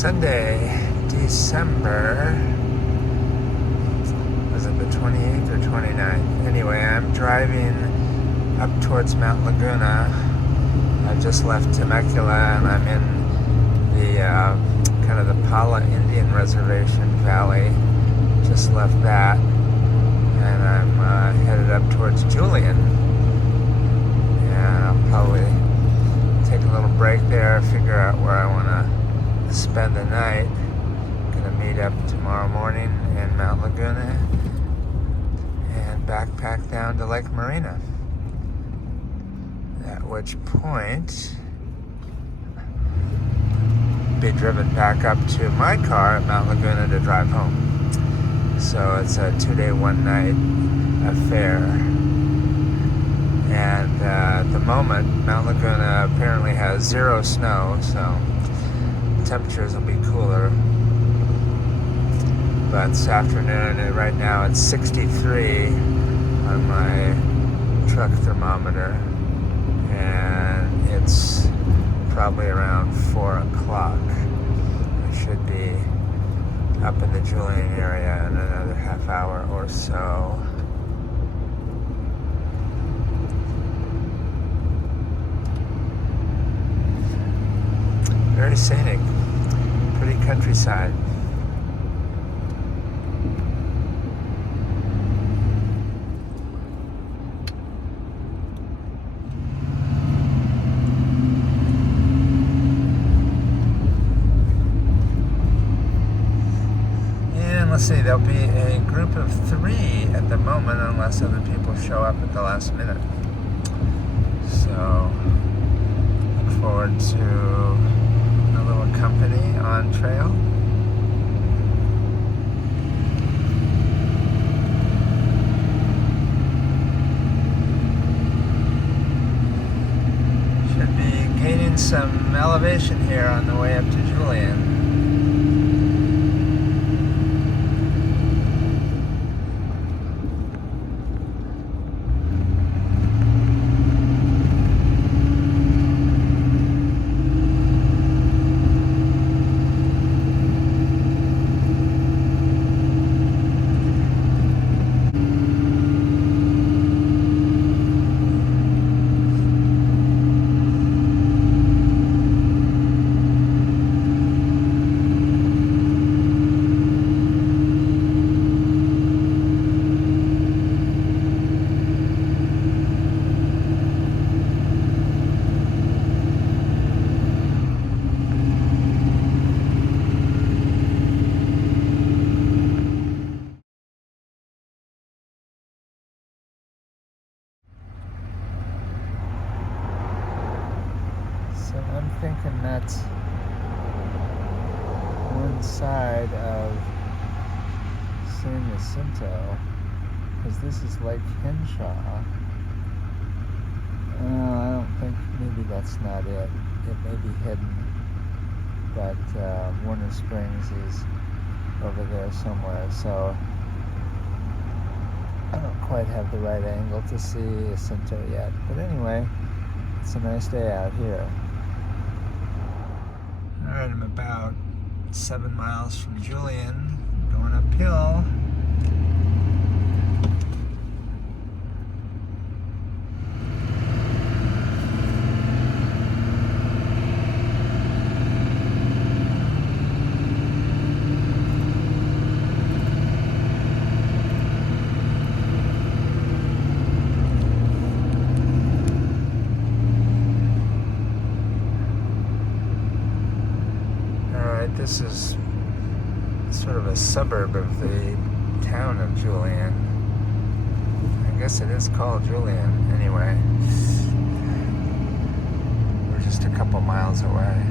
Sunday, December, was it the 28th or 29th? Anyway, I'm driving up towards Mount Laguna. I just left Temecula and I'm in the kind of the Pala Indian Reservation Valley. Just left that and I'm headed up towards Julian. And I'll probably take a little break there, figure out where I want to spend the night. Gonna meet up tomorrow morning in Mount Laguna and backpack down to Lake Morena. At which point, be driven back up to my car at Mount Laguna to drive home. So it's a 2-day, 1-night affair. And at the moment, Mount Laguna apparently has 0 snow, so temperatures will be cooler. But this afternoon, right now it's 63 on my truck thermometer, and it's probably around 4 o'clock. I should be up in the Julian area in another half hour or so. Very scenic, pretty countryside. And let's see, there'll be a group of 3 at the moment unless other people show up at the last minute. So, look forward to a little company on trail. Should be gaining some elevation here on the way up to Julian. So I'm thinking that's one side of San Jacinto, because this is Lake Henshaw. I don't think, maybe that's not it. It may be hidden, but Warner Springs is over there somewhere, so I don't quite have the right angle to see Jacinto yet. But anyway, it's a nice day out here. Alright, I'm about 7 miles from Julian, going uphill. This is sort of a suburb of the town of Julian. I guess it is called Julian. Anyway, we're just a couple miles away.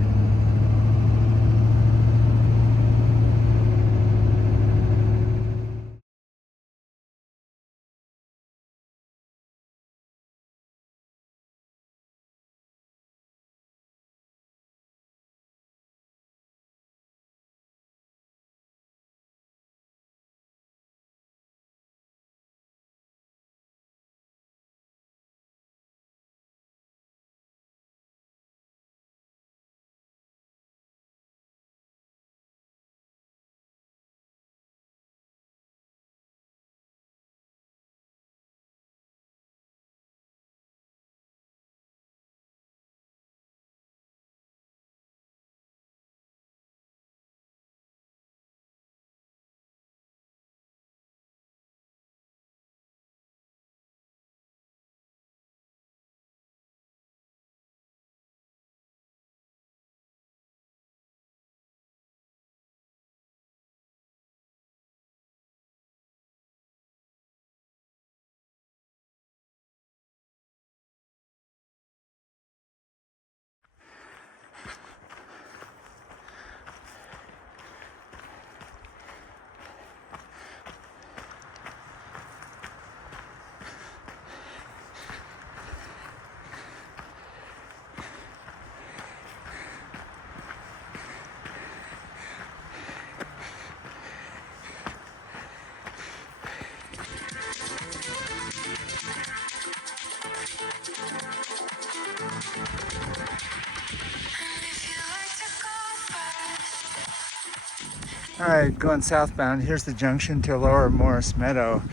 All right, going southbound. Here's the junction to Lower Morris Meadow,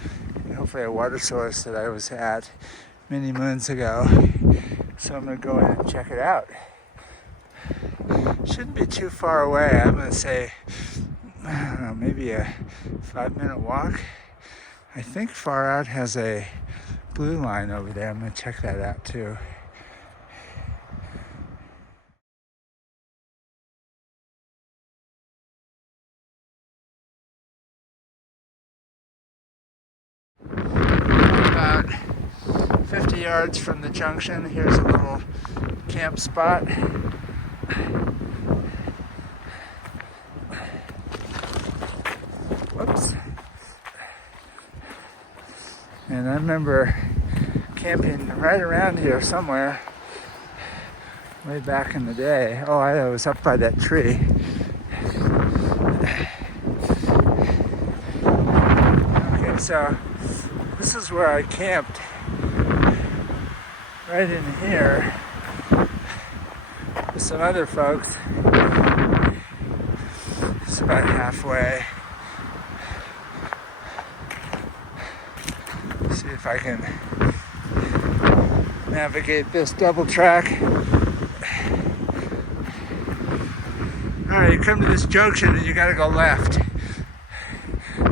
and hopefully a water source that I was at many moons ago. So I'm gonna go in and check it out. Shouldn't be too far away. I'm gonna say, I don't know, maybe a 5-minute walk. I think far out has a blue line over there. I'm gonna check that out too. About 50 yards from the junction, here's a little camp spot. Whoops. And I remember camping right around here somewhere way back in the day. Oh, I was up by that tree. Okay, so this is where I camped, right in here with some other folks. It's about halfway. See if I can navigate this double track. All right, you come to this junction and you gotta go left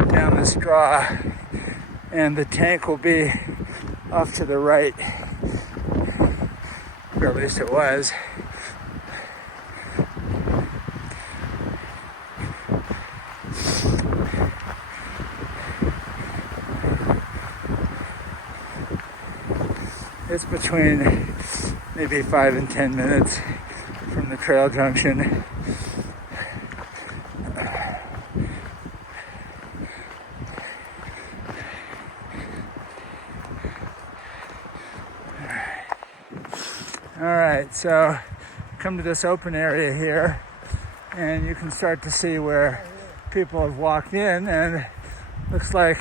down this draw, and the tank will be off to the right, or at least it was. It's between maybe 5 and 10 minutes from the trail junction. All right, so come to this open area here, and you can start to see where people have walked in, and looks like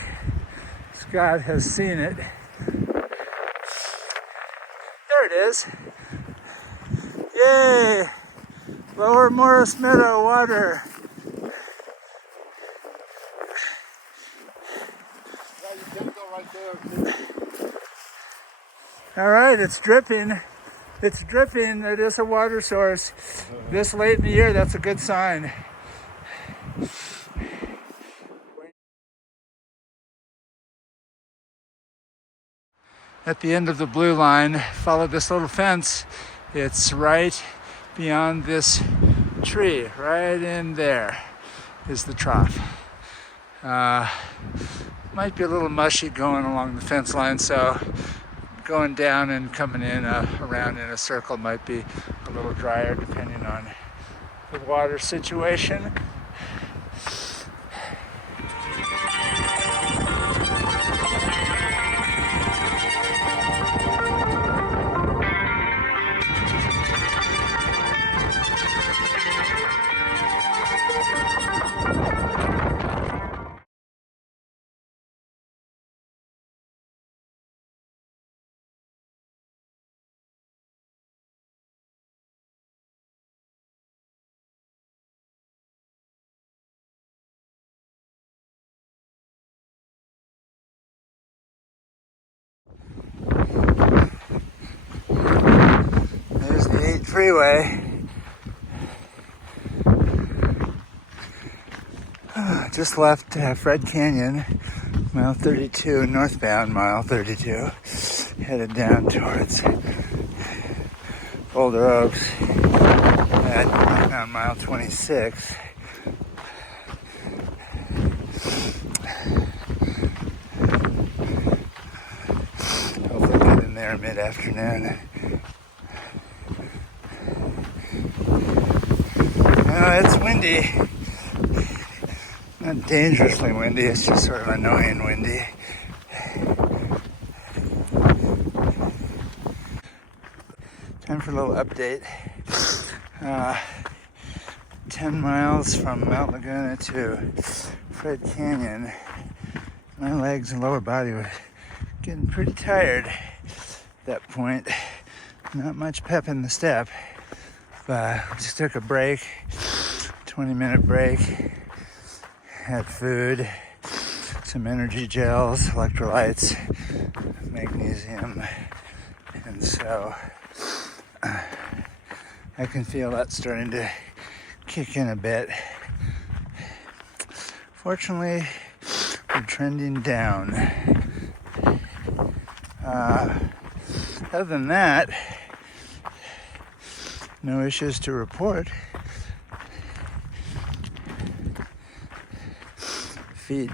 Scott has seen it. There it is. Yay! Lower Morris Meadow water. All right, it's dripping. It's dripping. It is a water source. This late in the year, that's a good sign. At the end of the blue line, follow this little fence. It's right beyond this tree. Right in there is the trough. Might be a little mushy going along the fence line, so going down and coming in around in a circle might be a little drier depending on the water situation. There's the 8 freeway. Just left Fred Canyon, mile 32, northbound mile 32, headed down towards Boulder Oaks at mile 26. Hopefully get in there mid-afternoon. It's windy. Not dangerously windy, it's just sort of annoying windy. Time for a little update. 10 miles from Mount Laguna to Fred Canyon. My legs and lower body were getting pretty tired at that point. Not much pep in the step, but we just took a break, 20-minute break. had food, some energy gels, electrolytes, magnesium, and so I can feel that starting to kick in a bit. Fortunately, we're trending down. Other than that, no issues to report. Feet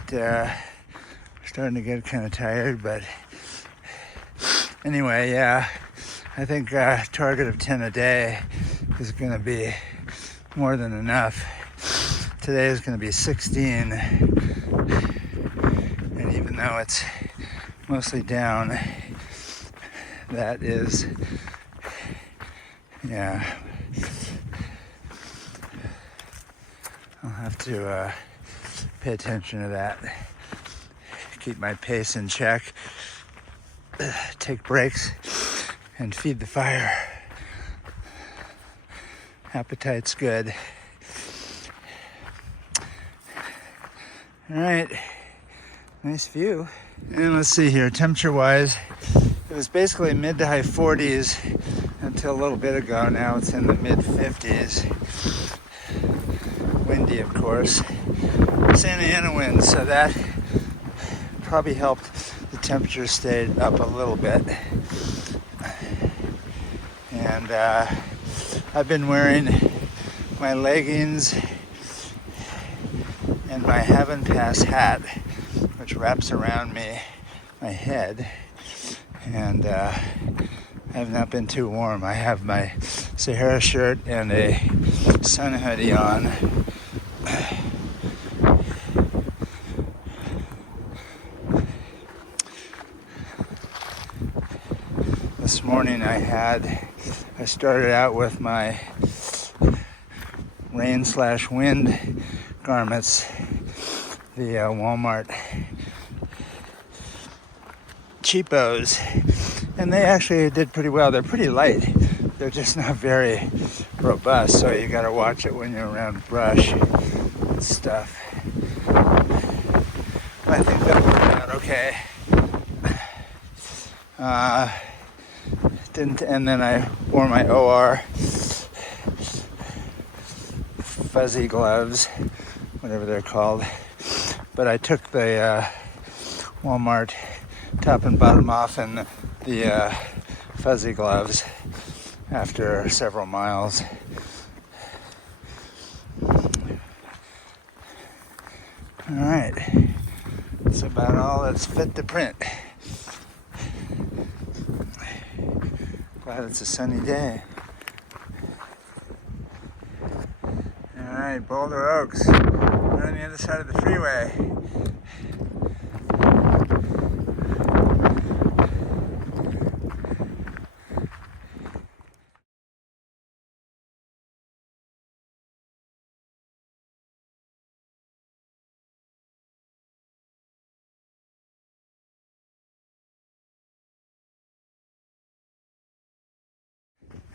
starting to get kind of tired, but anyway, yeah, I think target of 10 a day is going to be more than enough. Today is going to be 16, and even though it's mostly down, that is, yeah, I'll have to pay attention to that, keep my pace in check, take breaks, and feed the fire. Appetite's good. All right, nice view. And let's see here, temperature-wise, it was basically mid to high 40s until a little bit ago. Now it's in the mid 50s. Windy, of course. Santa Ana wind, so that probably helped the temperature stay up a little bit. And I've been wearing my leggings and my Haven't Pass hat, which wraps around my head, and I have not been too warm. I have my Sahara shirt and a sun hoodie on. This morning I started out with my rain/wind garments, the Walmart cheapos, and they actually did pretty well. They're pretty light. They're just not very robust, so you gotta watch it when you're around brush and stuff. I think that worked out okay. And then I wore my OR fuzzy gloves, whatever they're called. But I took the Walmart top and bottom off and the fuzzy gloves after several miles. All right, that's about all that's fit to print. Glad it's a sunny day. All right, Boulder Oaks. We're on the other side of the freeway.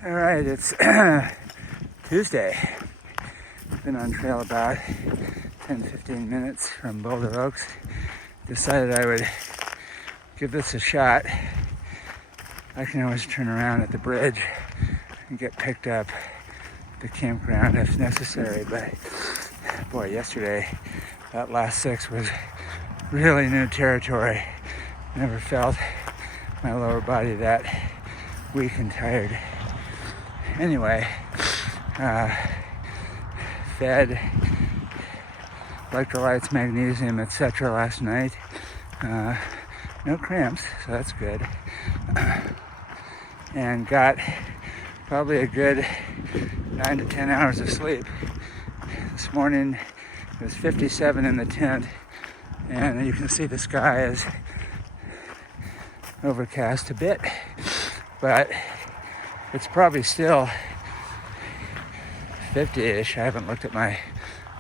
All right, it's Tuesday. Been on trail about 10-15 minutes from Boulder Oaks. Decided I would give this a shot. I can always turn around at the bridge and get picked up at the campground if necessary, but boy, yesterday that last 6 was really new territory. Never felt my lower body that weak and tired. Anyway, fed electrolytes, magnesium, etc. last night. No cramps, so that's good. And got probably a good 9 to 10 hours of sleep. This morning it was 57 in the tent, and you can see the sky is overcast a bit, but it's probably still 50-ish. I haven't looked at my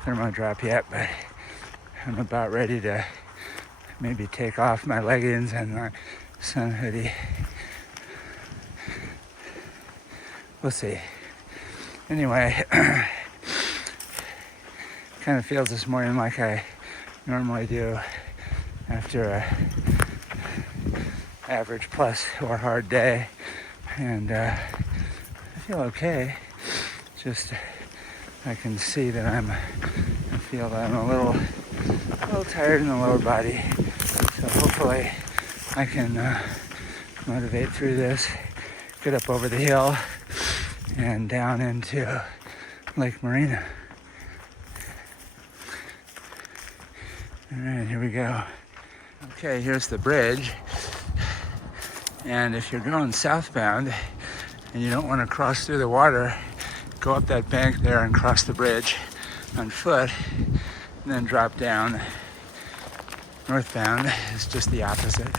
thermo drop yet, but I'm about ready to maybe take off my leggings and my sun hoodie. We'll see. Anyway, kind of feels this morning like I normally do after a average plus or hard day. And I feel okay. Just I can see that I feel that I'm a little tired in the lower body. So hopefully I can motivate through this, get up over the hill and down into Lake Morena. All right, here we go. Okay, here's the bridge. And if you're going southbound and you don't want to cross through the water, go up that bank there and cross the bridge on foot, and then drop down. Northbound is just the opposite.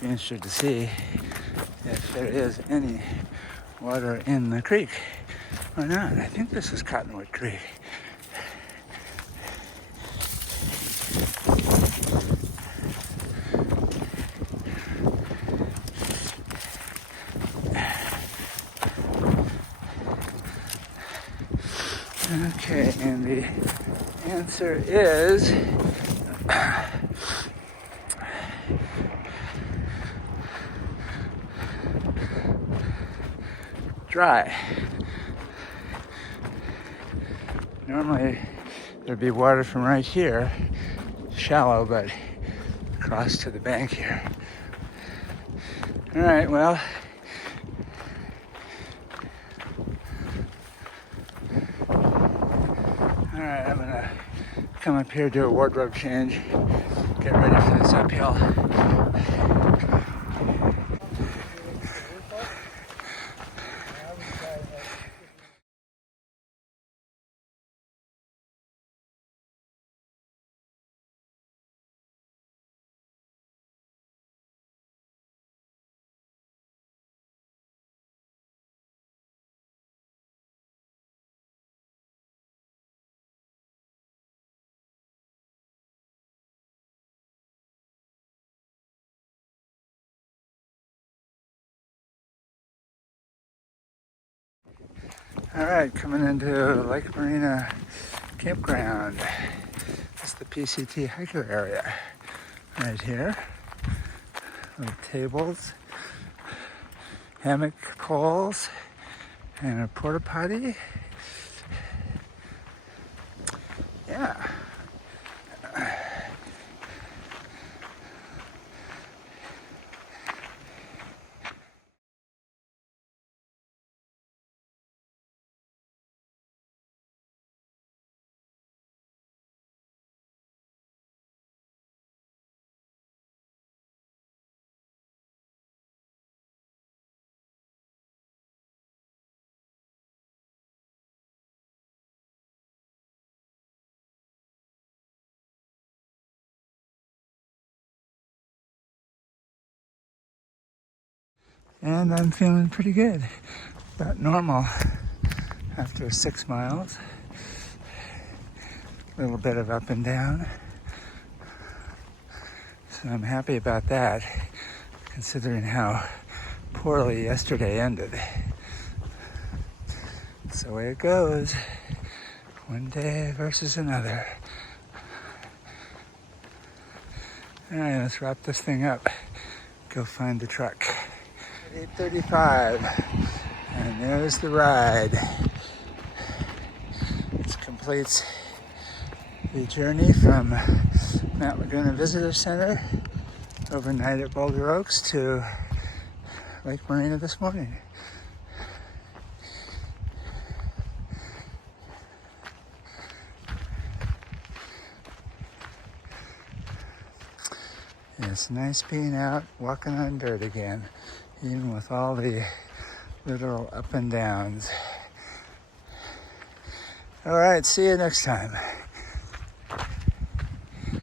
Be interested to see if there is any water in the creek or not. I think this is Cottonwood Creek. Okay, and the answer is dry. Normally there'd be water from right here, shallow, but across to the bank here. All right, well, all right, I'm gonna come up here, do a wardrobe change, get ready for this uphill. All right, coming into Lake Morena campground. This is the PCT hiker area right here. Little tables, hammock poles, and a porta potty. Yeah. And I'm feeling pretty good. About normal after 6 miles. A little bit of up and down. So I'm happy about that, considering how poorly yesterday ended. That's the way it goes. One day versus another. All right, let's wrap this thing up. Go find the truck. 8:35, and there's the ride. This completes the journey from Mount Laguna Visitor Center, overnight at Boulder Oaks, to Lake Morena this morning. It's nice being out walking on dirt again, even with all the literal up and downs. All right, see you next time.